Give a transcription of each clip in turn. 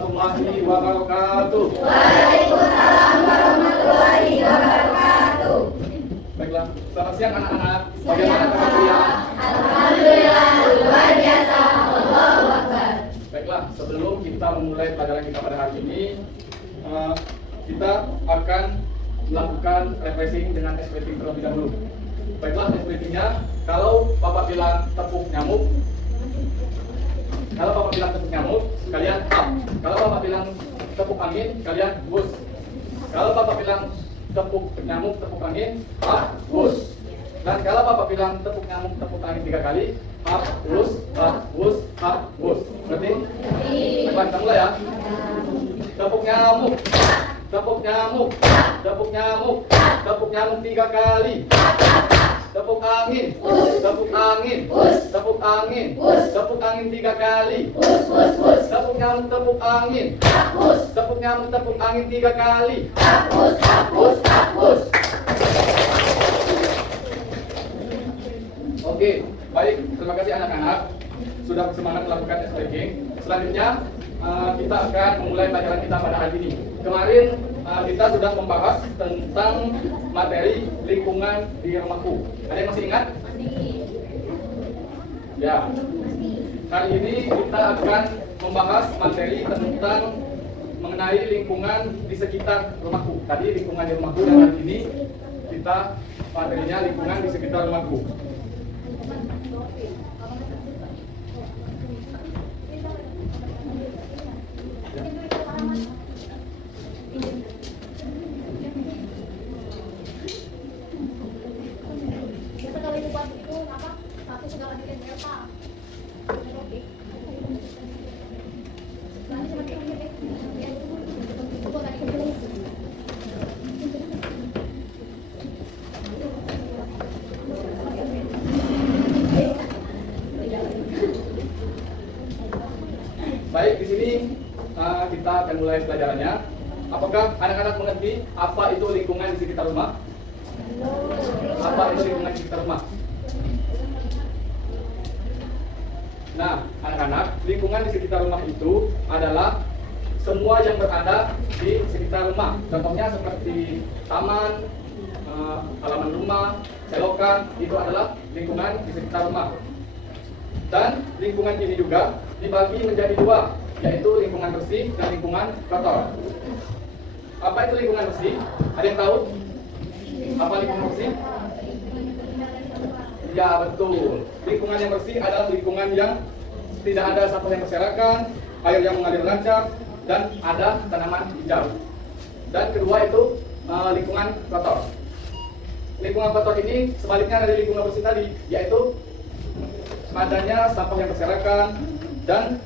warahmatullahi wabarakatuh. Waalaikumsalam warahmatullahi wabarakatuh. Baiklah, selamat siang anak-anak. Bagaimana kabar kalian? Alhamdulillah luar biasa. Allahu Akbar. Baiklah, sebelum kita memulai pelajaran kita pada hari ini, kita akan melakukan refreshing dengan SPT terlebih dahulu. Baiklah, SPT-nya, kalau Bapak bilang tepuk nyamuk, kalian up. Kalau Bapak bilang tepuk angin, kalian bus. Kalau Bapak bilang tepuk nyamuk, tepuk angin, up, bus. Dan kalau Bapak bilang tepuk nyamuk, tepuk angin 3 kali, up, bus, up, bus, up, bus. Berarti? Baiklah, kita mulai ya. Tepuk nyamuk, tepuk nyamuk, tepuk nyamuk, tepuk nyamuk 3 kali. Tepuk angin, tepuk angin, tepuk angin, tepuk angin 3 kali. Tepuk nyamuk, tepuk angin, tepuk nyamuk, tepuk angin 3 kali. Oke, baik, terima kasih anak-anak sudah bersemangat melakukan stretching. Selanjutnya kita akan memulai pelajaran kita pada hari ini. Kemarin kita sudah membahas tentang materi lingkungan di rumahku. Ada yang masih ingat? Ya. Kali ini kita akan membahas materi tentang mengenai lingkungan di sekitar rumahku. Tadi lingkungan di rumahku, dan hari ini kita materinya lingkungan di sekitar rumahku. Baik, di sini kita akan mulai pelajarannya. Apakah anak-anak mengerti apa itu lingkungan di sekitar rumah? Apa itu lingkungan di sekitar rumah? Nah, anak-anak, lingkungan di sekitar rumah itu adalah semua yang berada di sekitar rumah. Contohnya seperti taman, halaman rumah, selokan, itu adalah lingkungan di sekitar rumah. Dan lingkungan ini juga dibagi menjadi 2, yaitu lingkungan bersih dan lingkungan kotor. Apa itu lingkungan bersih? Ada yang tahu? Apa lingkungan bersih? Ya, betul. Lingkungan yang bersih adalah lingkungan yang tidak ada sampah yang berserakan, air yang mengalir lancar, dan ada tanaman hijau. Dan kedua itu lingkungan kotor. Lingkungan kotor ini sebaliknya dari lingkungan bersih tadi, yaitu adanya sampah yang berserakan dan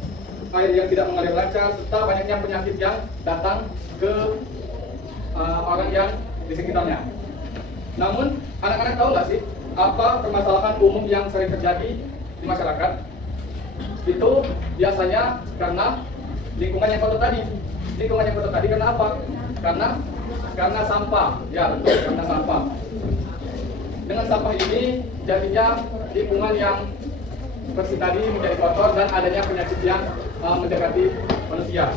air yang tidak mengalir lancar, serta banyaknya penyakit yang datang ke orang yang di sekitarnya. Namun, anak-anak tahu nggak sih apa permasalahan umum yang sering terjadi di masyarakat? Itu biasanya karena lingkungan yang kotor tadi. Lingkungan yang kotor tadi karena apa? Karena sampah. Ya, betul, karena sampah. Dengan sampah ini jadinya lingkungan yang bersih tadi menjadi kotor dan adanya penyakit yang mendekati manusia.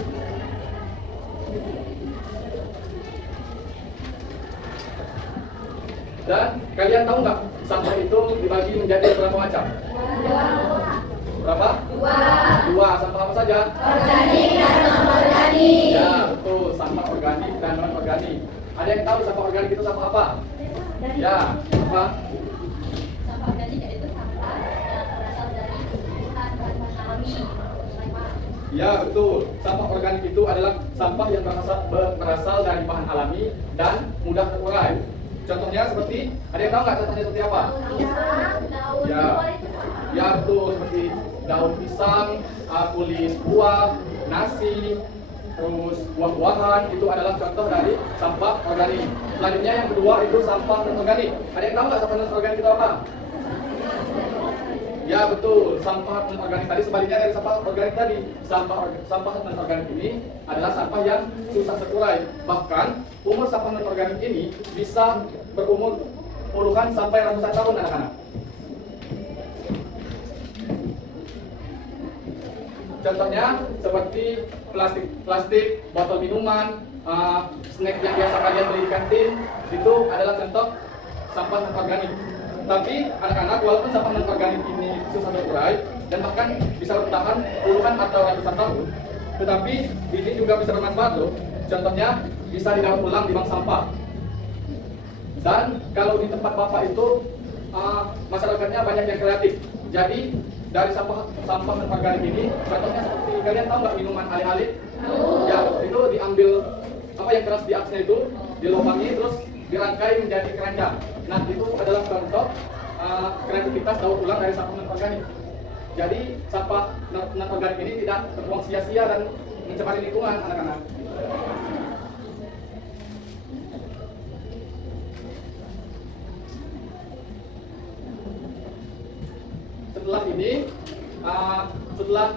Dan kalian tahu nggak sampah itu dibagi menjadi berapa macam? Berapa? 2. Sampah apa saja? Organik dan non-organik. Ya, betul, sampah organik dan non-organik. Ada yang tahu sampah organik itu sampah apa? Ya, apa? Sampah organik yaitu sampah yang berasal dari bahan-bahan alami. Ya, betul. Sampah organik itu adalah sampah yang berasal dari bahan alami dan mudah terurai. Contohnya seperti, ada yang tahu nggak contohnya seperti apa? Daun Ya, ya betul, seperti daun pisang, kulit buah, nasi, terus buah-buahan, itu adalah contoh dari sampah organik. Selanjutnya yang kedua itu sampah non-organik. Ada yang tahu nggak sampah non-organik itu apa? Ya betul, sampah non-organik tadi sebaliknya dari sampah organik tadi. Sampah non-organik ini adalah sampah yang susah terurai. Bahkan umur sampah non-organik ini bisa berumur puluhan sampai ratusan tahun anak-anak. Contohnya seperti plastik, botol minuman, snack yang biasa kalian beli di kantin, itu adalah contoh sampah non-organik. Tapi anak-anak, walaupun sampah non-organik ini susah terurai dan bahkan bisa bertahan puluhan atau ratusan tahun, tetapi ini juga bisa bermanfaat loh. Contohnya bisa didaur ulang di bank sampah. Dan kalau di tempat Bapak itu masyarakatnya banyak yang kreatif. Jadi dari sampah non-organik ini, contohnya seperti kalian tahu nggak minuman alih-alih? Ya, itu diambil apa yang keras di aksnya itu, dilubangi terus dirangkai menjadi keranjang. Nah, itu adalah contoh kreativitas daur ulang dari sampah non-organik. Jadi sampah non-organik ini tidak terbuang sia-sia dan mencemari lingkungan, anak-anak. Setelah ini, setelah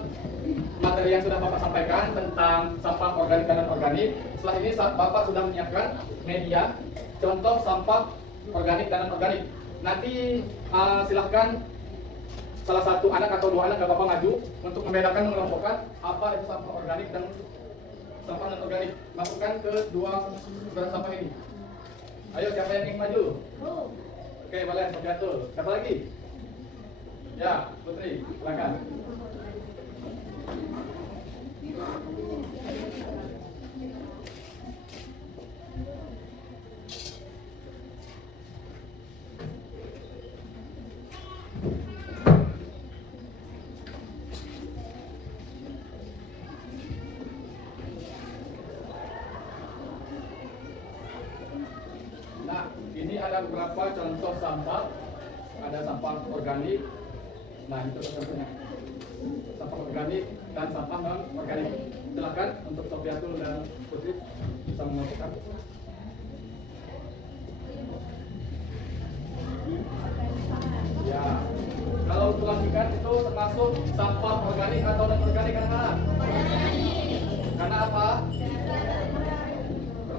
materi yang sudah Bapak sampaikan tentang sampah organik dan non-organik, setelah ini Bapak sudah menyiapkan media contoh sampah organik dan non-organik. Nanti silahkan salah satu anak atau dua anak Bapak maju untuk membedakan, mengelompokkan apa itu sampah organik dan sampah non-organik. Masukkan ke dua sumber sampah ini. Ayo, siapa yang ingin maju? Oke, boleh, jatuh. Siapa lagi? Ya, Putri, silakan. Nah, ini ada beberapa contoh sampah. Ada sampah organik. Nah, itu contohnya sampah organik dan sampah non organik. Silakan untuk Sofiatul dan Putri bisa mengajukan. Ya, kalau tulang ikan itu termasuk sampah organik atau non organik, anak-anak? Karena apa?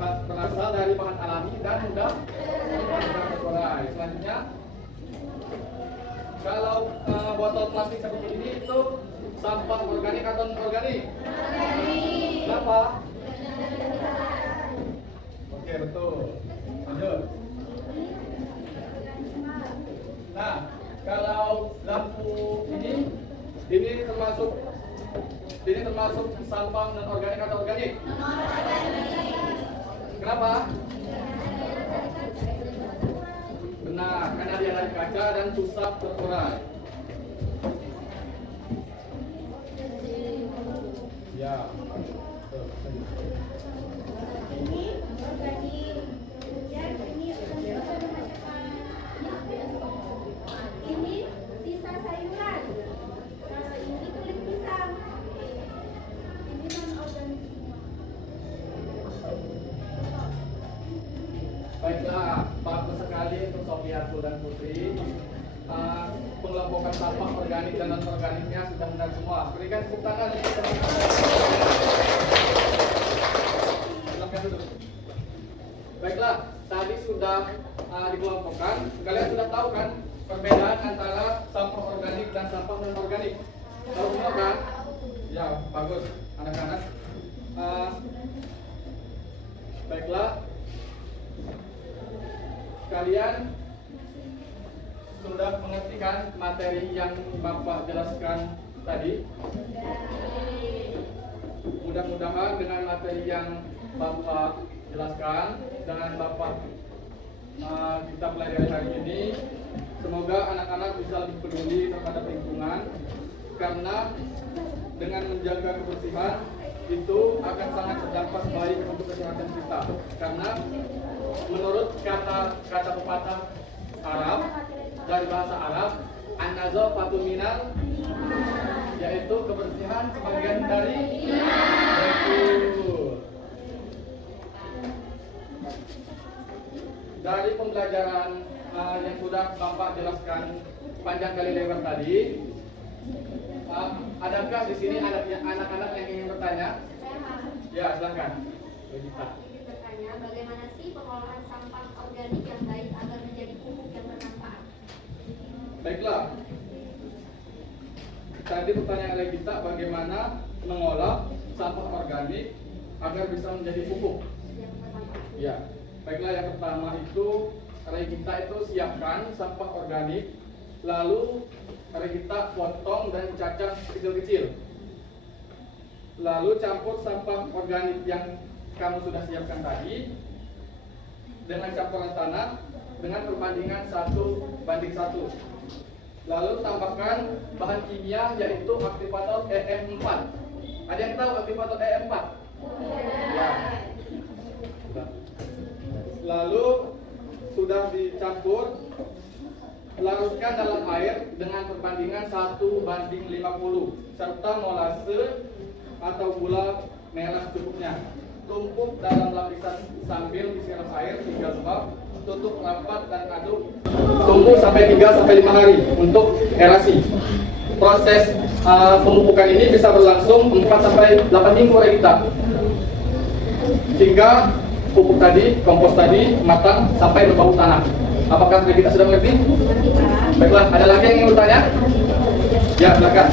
Berasal dari bahan alami dan mudah terurai. Selanjutnya, kalau botol plastik seperti ini itu sampah organik atau non organik? Kenapa? Oke, betul. Lanjut. Nah, kalau lampu ini termasuk sampah non organik atau organik? Kenapa? Benar, karena dia dari kaca dan susah terurai. Ya. Ini organik, kemudian ini sisa sayuran, ini kulit pisang, ini non organik. Baiklah, bagus sekali untuk Sofiatul dan Putri. Pengelompokan sampah organik dan non organiknya sudah benar semua. Berikan tepuk tangan. Silakan duduk. Baiklah, tadi sudah dikelompokkan. Kalian sudah tahu kan perbedaan antara sampah organik dan sampah non organik? Tahu semua kan? Ya, bagus anak-anak. Baiklah, kalian sudah mengerti kan materi yang Bapak jelaskan tadi? Mudah-mudahan dengan materi yang Bapak jelaskan, dengan Bapak kita pelajari hari ini, semoga anak-anak bisa lebih peduli terhadap lingkungan, karena dengan menjaga kebersihan itu akan sangat berdampak baik untuk kesehatan kita. Karena menurut kata pepatah Arab, dari bahasa Arab, an-nazafatu minal, yaitu kebersihan sebagian dari betul. Dari pembelajaran yang sudah Bapak jelaskan panjang kali lebar tadi, adakah di sini anak-anak yang ingin bertanya? Ya, silakan. Begita. Bertanya, bagaimana sih pengolahan sampah organik yang baik agar menjadi pupuk yang bermanfaat? Baiklah. tadi pertanyaan dari kita bagaimana mengolah sampah organik agar bisa menjadi pupuk. Ya, baiklah yang pertama itu dari kita itu siapkan sampah organik, lalu dari kita potong dan cacah kecil-kecil. Lalu campur sampah organik yang kamu sudah siapkan tadi dengan campuran tanah dengan perbandingan 1:1. Lalu tambahkan bahan kimia yaitu aktivator EM4. Ada yang tahu aktivator EM4? Ya. Lalu sudah dicampur, larutkan dalam air dengan perbandingan 1:50 serta molase atau gula merah cukupnya. Tumpuk dalam lapisan sambil disiram air 3 suap, tutup rapat dan aduk. Tunggu sampai 3-5 hari untuk aerasi. Proses pemupukan ini bisa berlangsung 4-8 minggu oleh kita. Hingga pupuk tadi, kompos tadi matang sampai berbau tanah. Apakah kita sudah mengerti? Baiklah, ada lagi yang ingin bertanya? Ya, silakan.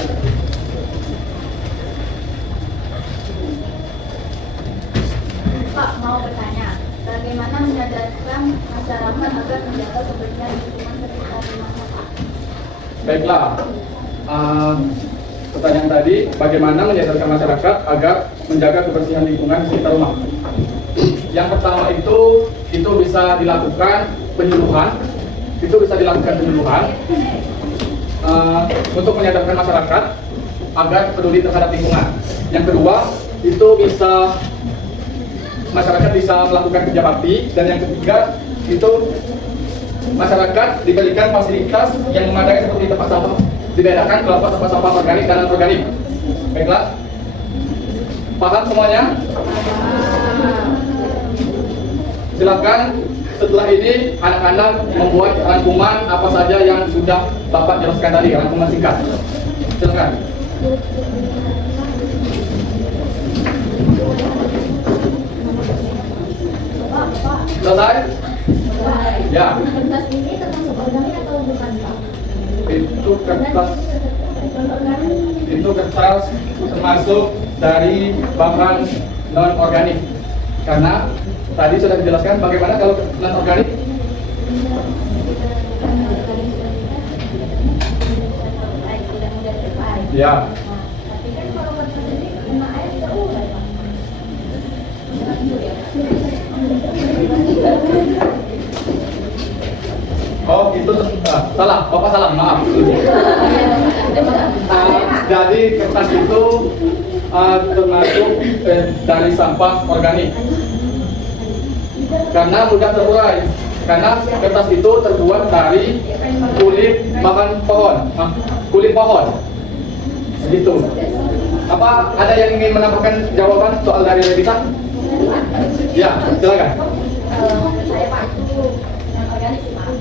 Pak, mau bertanya, bagaimana menyadarkan masyarakat agar menjaga kebersihan lingkungan sekitar rumah Pak? Baiklah, pertanyaan tadi, bagaimana menyadarkan masyarakat agar menjaga kebersihan lingkungan di sekitar rumah? Yang pertama itu bisa dilakukan penyuluhan, untuk menyadarkan masyarakat agar peduli terhadap lingkungan. Yang kedua, itu masyarakat bisa melakukan kerja bakti, dan yang ketiga itu masyarakat diberikan fasilitas yang memadai seperti tempat sampah, dibedakan kelompok tempat sampah organik dan non-organik. Baiklah, paham semuanya? Silakan setelah ini anak-anak membuat rangkuman apa saja yang sudah Bapak jelaskan tadi, rangkuman singkat. Silakan. Selesai? Ya. Kertas ini termasuk organik atau bukan Pak? Itu kertas termasuk dari bahan non organik. Karena tadi sudah dijelaskan bagaimana kalau non organik. Ya. Tapi kan kalau kertas ini kena air tidak boleh Pak. Oh, itu salah. Bapak salah, maaf. Jadi kertas itu termasuk dari sampah organik. Karena mudah terurai. Karena kertas itu terbuat dari kulit bahan pohon, kulit pohon. Gitu. Apa ada yang ingin menambahkan jawaban soal dari Revita? Ya, silakan. Saya Pak itu yang organik sih Pak.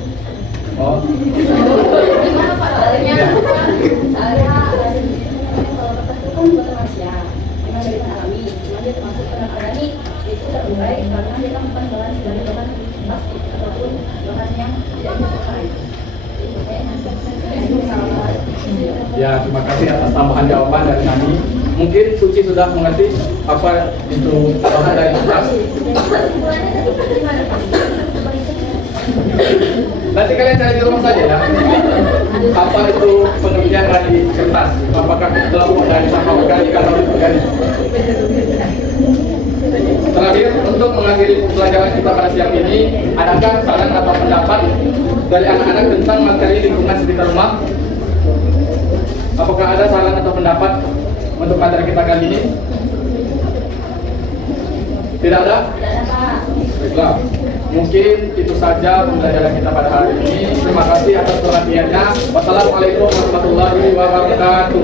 Oh. Gimana Pak soalnya? Saya kalau kertas itu kan buatan manusia, memang dari bahan alami, cuma dia termasuk bahan organik, itu terurai karena dia kan bukan bahan dari bahan plastik ataupun bahan yang tidak terurai. Ya, terima kasih atas tambahan jawaban dari kami. Mungkin Suci sudah mengerti apa itu bahan dari kertas. Nanti kalian cari di rumah saja ya. Apa itu pengertian dari kertas? Apakah terbuat dari sampah organik atau organik? Terakhir, untuk mengakhiri pelajaran kita pada siang ini, adakah saran atau pendapat dari anak-anak tentang materi lingkungan sekitar rumah? Apakah ada saran atau pendapat untuk materi kita kali ini? Tidak ada? Baiklah, mungkin itu saja pembelajaran kita pada hari ini. Terima kasih atas perhatiannya. Wassalamualaikum warahmatullahi wabarakatuh.